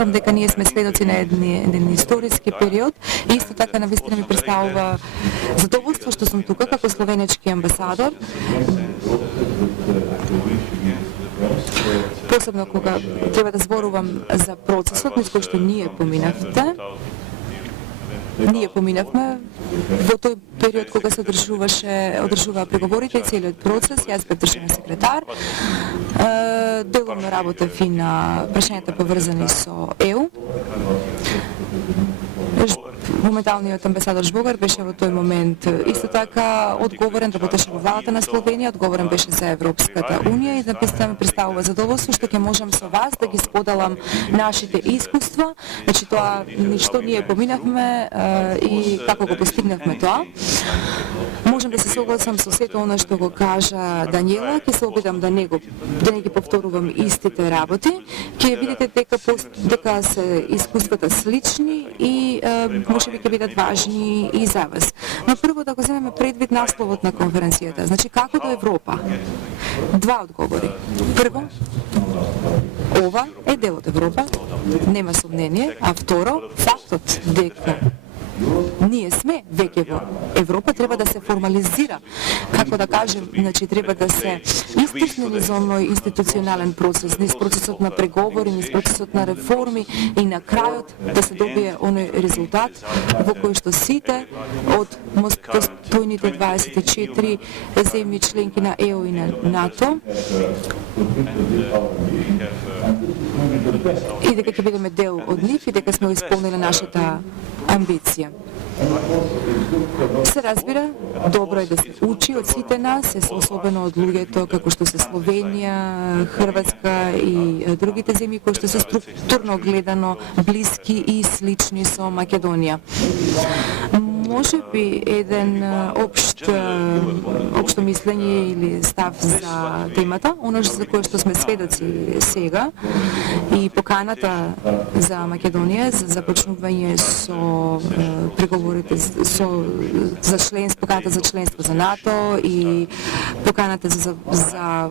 мислам дека ние сме следоци на еден историски период и исто така навистина ми представува задоволство што сум тука како словенечки амбасадор. Посебно кога треба да зборувам за процесот низ кој што ние поминавме во тој период кога се одржуваа преговорите и целиот процес. Јас бев државен секретар. Делумно работев и на прашањата поврзани со ЕУ. Моменталниот амбасадор Жбогар беше во тој момент исто така одговорен, работеше во владата на Словенија, одговорен беше за Европската унија и напистаме представува задоволство што ќе можам со вас да ги споделам нашите искуства, значи тоа ништо ние поминавме и како го постигнавме тоа. Можам да се согласам со сето она што го кажа Даниела, ќе се обидам да не ги повторувам истите работи. Ќе видите дека се искуствата слични и може би ќе бидат важни и за вас. Но прво да го земеме предвид насловот на конференцијата. Значи, како до Европа? Два одговори. Прво, ова е дел од Европа, нема сомнение, а второ, фактот дека ние сме веќе во Европа, треба да се формализира, како да кажем, значи треба да се истисне низ оној институционален процес, низ процесот на преговори, низ процесот на реформи и на крајот да се добие оној резултат во кој што сите од мостостојните 24 земји членки на ЕУ и на НАТО и дека ќе бидеме дел од нив и дека сме исполнили нашата амбиција. Се разбира, добро е да се учи од сите нас, особено од луѓето како што се Словенија, Хрватска и другите земји кои што се структурно гледано блиски и слични со Македонија. Може би еден општо мислење или став за темата, оно за кое што сме сведоци сега и поканата за Македонија за започнување со преговорите за членство, поканата за членство за НАТО и поканата за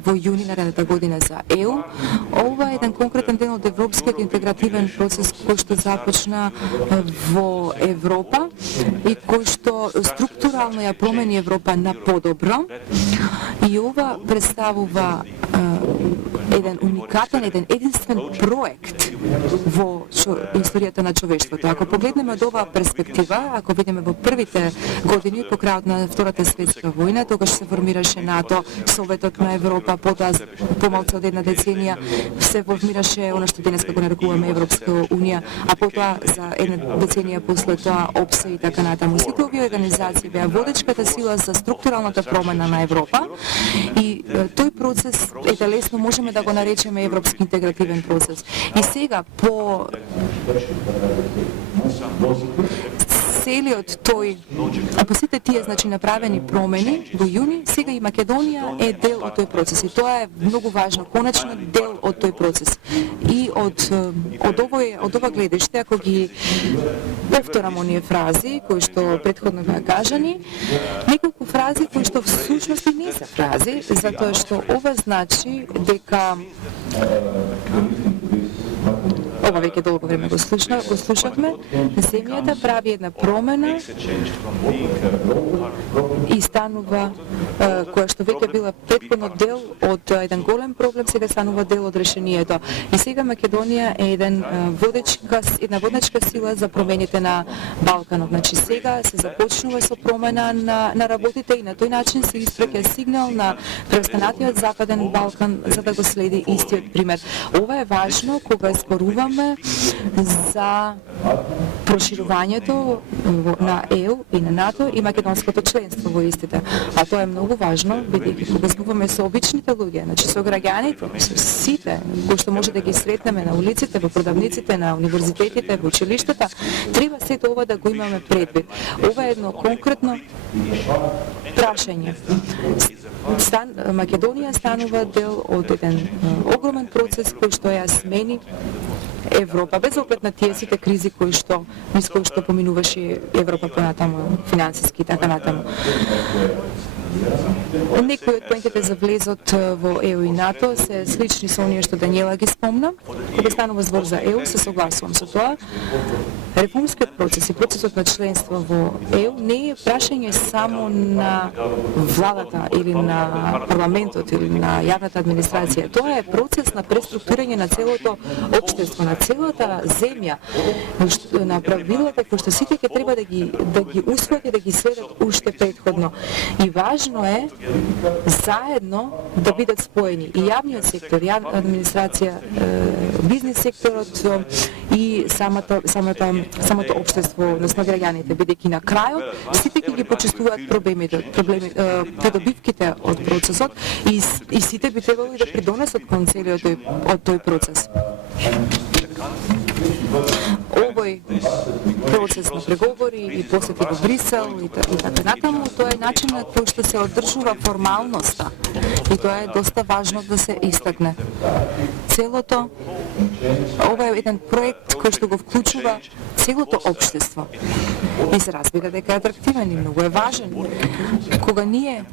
во јуни наредната година за ЕУ. Ова е еден конкретен дел од европскиот интегративен процес кој што започна во Европа и кој што структурално ја промени Европа на подобро и ова представува еден уникатен, еден единствен проект во историјата на човештвото. Ако погледнеме од оваа перспектива, ако видиме во првите години по крајот на Втората светска војна, тогаш се формираше НАТО, Советот на Европа, потоа помалку од една деценија се формираше она што денеска го нарекуваме Европска унија, а потоа за една деценија после тоа ОПСЕ и така натаму. Сите овие организации беа водечката сила за структуралната промена на Европа и тој процес лесно можеме да го наречеме европски интегративен процес. И сега по целиот тој, а по сите тие значи направени промени во јуни, сега и Македонија е дел од тој процес и тоа е многу важно, конечно дел од тој процес. И од ова гледиште, ако ги повторам оние фрази кои што претходно беа кажани, неколку фрази кои што всушност не се фрази, затоа што ова значи дека ова веќе долго време го слушавме, земјата прави една промена и станува, која што веќе била претходно дел од еден голем проблем, сега станува дел од решението. И сега Македонија е една водечка сила за промените на Балканот. Значи сега се започнува со промена на работите и на тој начин се испраќа сигнал на преостанатиот Западен Балкан за да го следи истиот пример. Ова е важно кога зборуваме за проширувањето на ЕУ и на НАТО и македонското членство во истите. А тоа е многу важно, бидејќи кога зборуваме со обичните луѓе, значи со граѓаните, со сите кои што може да ги сретнеме на улиците, во продавниците, на универзитетите, во училиштата, треба сето ова да го имаме предвид. Ова е едно конкретно прашање. Македонија станува дел од еден огромен процес кој што ја смени Европа, без оглед на тие сите кризи низ кои што поминуваше Европа понатаму, финансиски и така натаму. Некои од поентите за влезот во ЕУ и НАТО се слични со оние што Даниела ги спомна. Кога станува збор за ЕУ, се согласувам со тоа. Реформскиот процес и процесот на членство во ЕУ не е прашање само на владата или на парламентот или на јавната администрација. Тоа е процес на преструктурирање на целото општество, на целата земја, на правилата кои што сите ќе треба да ги усвоат и да ги следат уште претходно. И важно е заедно да бидат споени и јавниот сектор, јавната администрација, бизнис секторот и самото општество, односно граѓаните, бидејќи на крајот сите ќе ги почувствуваат придобивките од процесот и сите би требало и да придонесат кон целиот тој процес. Овој процес на преговори и посети во Брисел и така натаму, тоа е начинот кој што се одржува формалноста и тоа е доста важно да се истакне. Целото, ова е еден проект кој што го вклучува целото општество и се разбира дека е атрактивен и многу е важен. Кога ние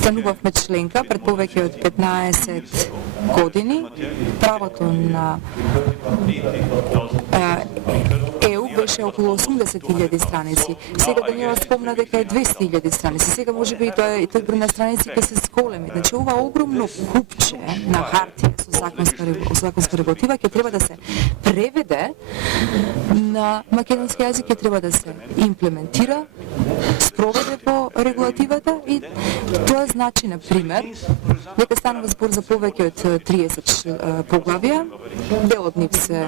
станувавме членка пред повеќе од 15 години, правото на ЕУ беше околу 80.000 страници. Сега Даниела спомна дека е 200.000 страници. Сега можеби и тој број на страници ќе се зголеми. Значи ова огромно купче на хартија со законска регулатива ќе треба да се преведе на македонски јазик, ќе треба да се имплементира, спроведе по регулативата и тоа значи, на пример, дека станува збор за повеќе од 30 поглавја, дел од нив се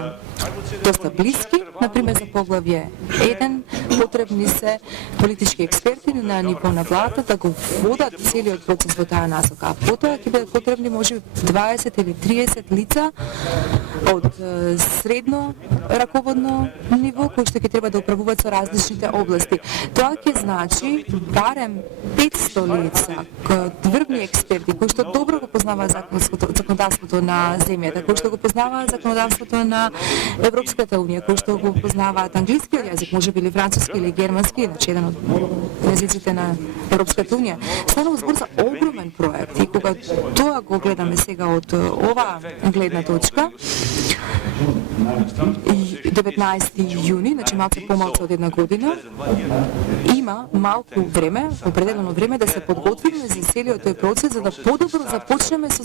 доста блиски, на пример за поглавје 1 потребни се политички експерти на ниво на владата да го водат целиот процес во таа насока, а потоа ќе бидат потребни можеби 20 или 30 лица од средно раководно ниво кои што ќе треба да управуваат со различните области. Тоа ќе значи барем 500 лица, врвни експерти кои што добро го познаваат законодавството на земјата, кои што го познаваат законодавството на Европската унија, кои што го познаваат англискиот јазик, можеби или француски или германски, значи еден од јазиците на Европската унија. Станува збор за огромен проект и кога тоа го гледаме сега од оваа гледна точка, 19 јуни, значи малку помалку од една година, има малку време, определено време да се подготвиме за целиот тој процес, за да подобро започнеме со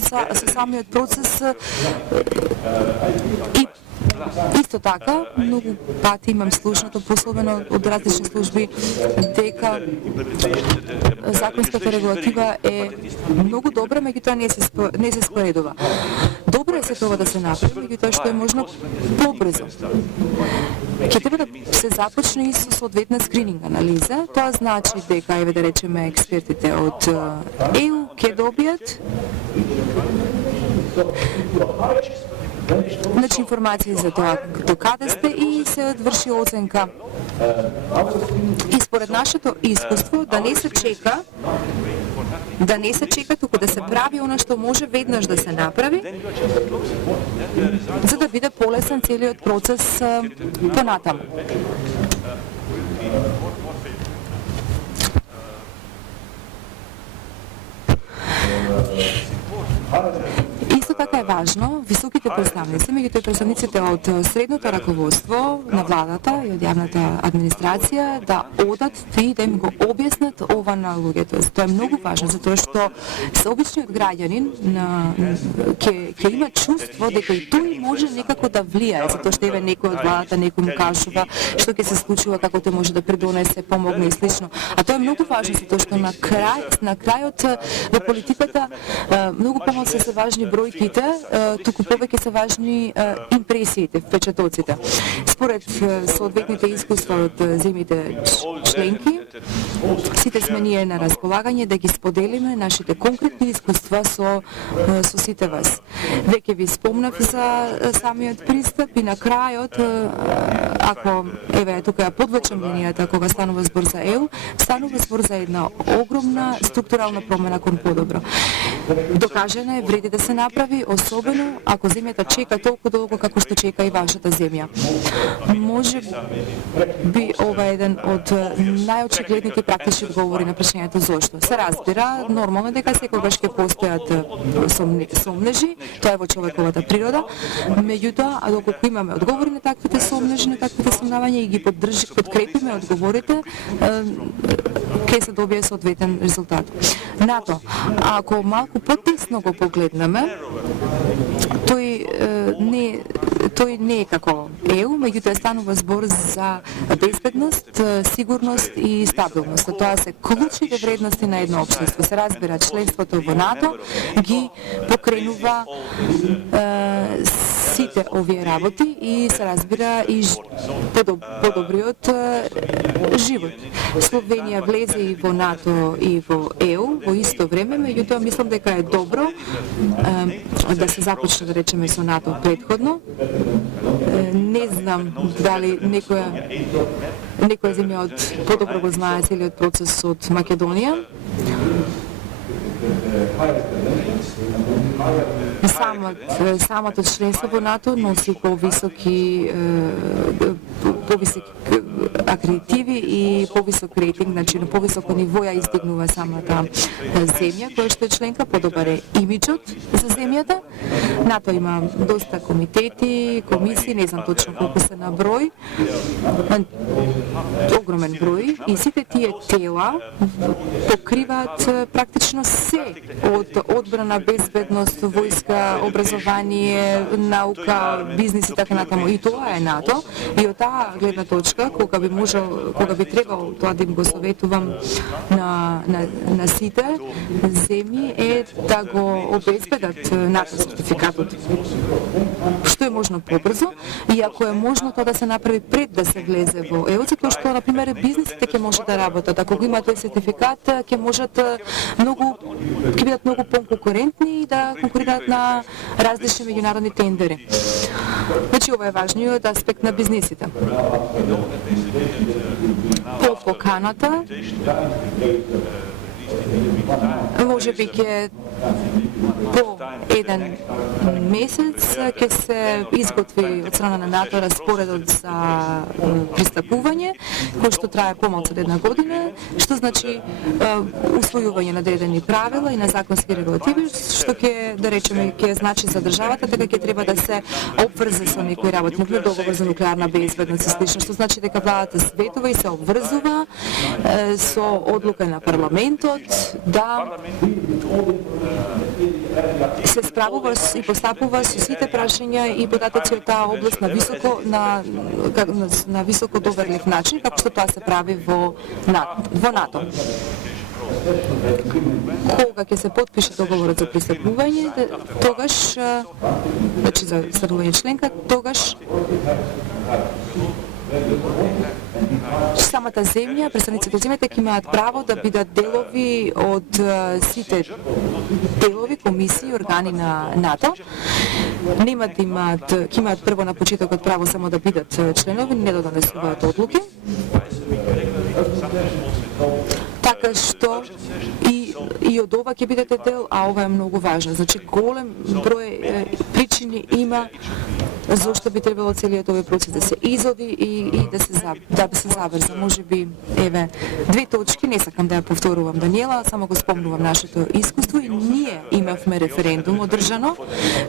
самиот процес и исто така, многу пати имам слушнато, пословено од различни служби, дека законската регулатива е многу добра, меѓутоа не се споредува. Добро е се тоа да се направи, меѓутоа што е можно побрзо. Ќе треба да се започне и со соодветна скрининг анализа. Тоа значи дека, еве да речеме, експертите од ЕУ ќе добијат значи информации за тоа до каде сте и се врши оценка. И според нашето искуство да не се чека, туку да се прави она што може веднаш да се направи, за да биде полесен целиот процес понатаму. Исто така е важно високите представници, меѓутоа представниците од средното раководство на владата и од јавната администрација да одат и да им го објаснат ова на луѓето. Тоа е многу важно, затоа што се обичниот граѓанин ќе има чувство дека и тој може некако да влијае, затоа што еве некој од владата некој му кажува што ќе се случува, како тој може да придонесе, помогне и слично. А тоа е многу важно, затоа што на крајот во политиката многу помалку се важни бројките, туку повеќе се важни импресиите, впечатоците. Според соодветните искуства од земјите членки, сите сме ние на располагање да ги споделиме нашите конкретни искуства со сите вас. Веќе ви спомнав за самиот пристап и на крајот, ако еве тука ја подвлечам линијата кога станува збор за ЕУ, станува збор за една огромна структурална промена кон подобро. Докажано е, вреди да се направи, особено ако земјата чека толку долго како што чека и вашата земја. Може би ова е еден од најочигледните и практични одговори на прашањето зошто. Се разбира, нормално дека секогаш ќе постојат сомнежи, тоа е во човековата природа, меѓутоа, доколку имаме одговори на таквите сомнежи, на таквите сомневања и ги подкрепиме одговорите, ќе се добие соодветен резултат. НАТО, ако малку потесно го погледнеме, тој не е како ЕУ, меѓутоа станува збор за безбедност, сигурност и стабилност. Тоа се клучните вредности на едно општество. Се разбира, членството во НАТО ги покренува сите овие работи и се разбира и подобриот живот. Словенија влезе и во НАТО и во ЕУ во исто време, меѓутоа мислам дека е добро да се започне, да речеме, со НАТО предходно. Не знам дали некоја земја од подобро го знае целиот процес од Македонија. Самото членство во НАТО носи повисоки акредитиви и повисок рейтинг, значи на повисоко ниво ја издигнува самата земја која што е членка, подобар е имиджот за земјата. НАТО има доста комитети, комисии, не знам точно колку се на број, огромен број, и сите тие тела покриваат практично се од одбрана, безбедност, војска, образование, наука, бизнис и така натаму. И тоа е НАТО. И од таа гледна точка, кога би требало тоа да им го советувам на сите земји, е да го обезбедат НАТО сертификатот што е можно побрзо, и ако е можно тоа да се направи пред да се влезе во ЕУ, затоа што, например, бизнисите ќе може да работат. Ако го има тој сертификат, ќе бидат многу по-конкурентни и да конкурираат на различни меѓународни тендери. Значи, ова е важниот аспект на бизнисите. По поканата, може би ќе по еден месец ќе се изготви од страна на НАТО распоредот за пристапување, кој што трае помалку од една година, што значи усвојување на одредени правила и на законски регулативи, што ќе, да речеме, ќе значи за државата дека ќе треба да се обврзе со некои работи, например договор за нуклеарна безбедност и слично, што значи дека владата светува и се обврзува со одлука на парламентот да се справува и постапува со сите прашања и податоци од таа област на високо доверлив начин, како што тоа се прави во НАТО. Кога ќе се потпише договорот за пристапување, тогаш, значи за станување членка, тогаш самата земја, представниците од земјата ќе имаат право да бидат делови од сите делови, комисии, органи на НАТО. Нема да ќе имаат прво на почетокот право само да бидат членови, не да донесуваат одлуки. Така што и од ова ќе бидете дел, а ова е многу важно. Значи, голем број причини има зошто би требало целиот овој процес да се изоди и да се заврза. Може би, еве, две точки, не сакам да ја повторувам Даниела, само го спомнувам нашето искуство, и ние имавме референдум одржано.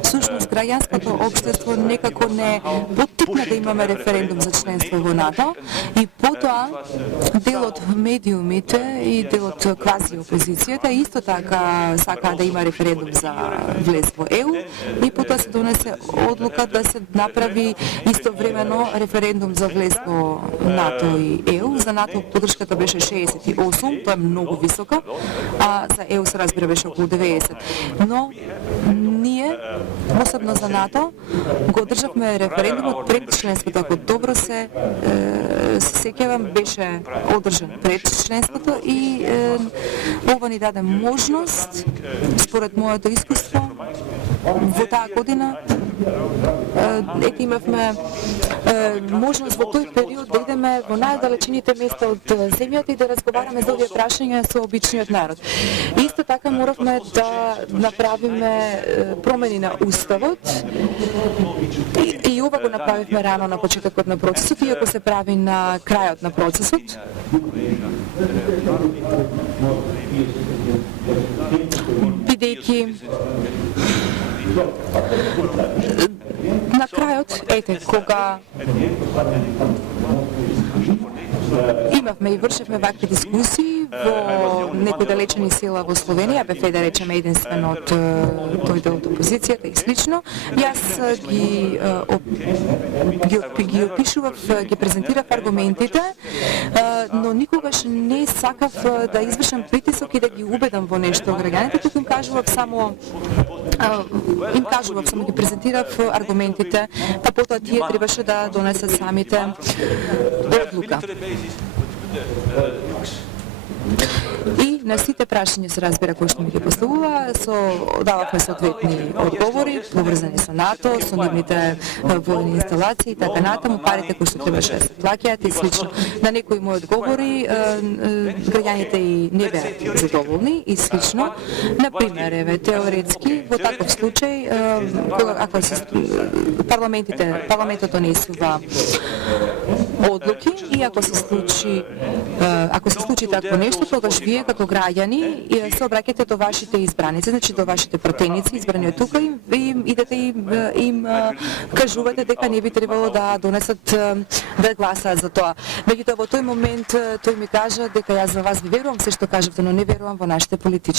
Всушност, граѓанското општество некако не поттикна да имаме референдум за членство во НАТО, и потоа дел од медиумите и дел од квази опозицијата исто така сакаа да има референдум за влез во ЕУ, и потоа се донесе одлука да се направи истовремено референдум за влез во НАТО и ЕУ. За НАТО поддршката беше 68, тоа е многу висока, а за ЕУ се разбира беше околу 90. Но ние, посебно за НАТО, го одржавме референдумот пред членството. Ако добро се сеќавам, беше одржан пред членството, и ова ни даде можност, според моето искуство, во таа година ете имавме можност во тој период да идеме во најдалечените места од земјата и да разговараме за овие прашања со обичниот народ. Исто така моравме да направиме промени на уставот и ова го направивме рано на почетокот на процесот, иако се прави на крајот на процесот. Бидејќи на крајот, ете, кога имавме и вршевме вакви дискусии во некои далечени села во Словенија, бев да речеме единствен од тој дел од опозицијата и слично. Јас ги опишував, ги презентирав аргументите, но никогаш не сакав да извршам притисок и да ги убедам во нешто граѓаните, туку им кажував само ги презентирав аргументите, па потоа тие требаше да донесат самите одлука. И на сите прашања се разбира кои што ми ги поставува, дававме соодветни одговори, поврзани со НАТО, со нивните војни инсталации и така натаму, парите кои што требаше да се плаќаат и слично. На некои мои одговори граѓаните и не беа задоволни и слично. Например, еве теоретски во таков случај ако парламентот донесува одлуки и ако се случи такво нешто, тогаш вие како граѓани се обраќате до вашите избраници, значи до вашите пратеници, избрани од тука и идете им кажувате дека не би требало да донесат да гласаат за тоа. Меѓутоа во тој момент тој ми кажа дека јас за вас ви верувам се што кажавте, но не верувам во нашите политичари.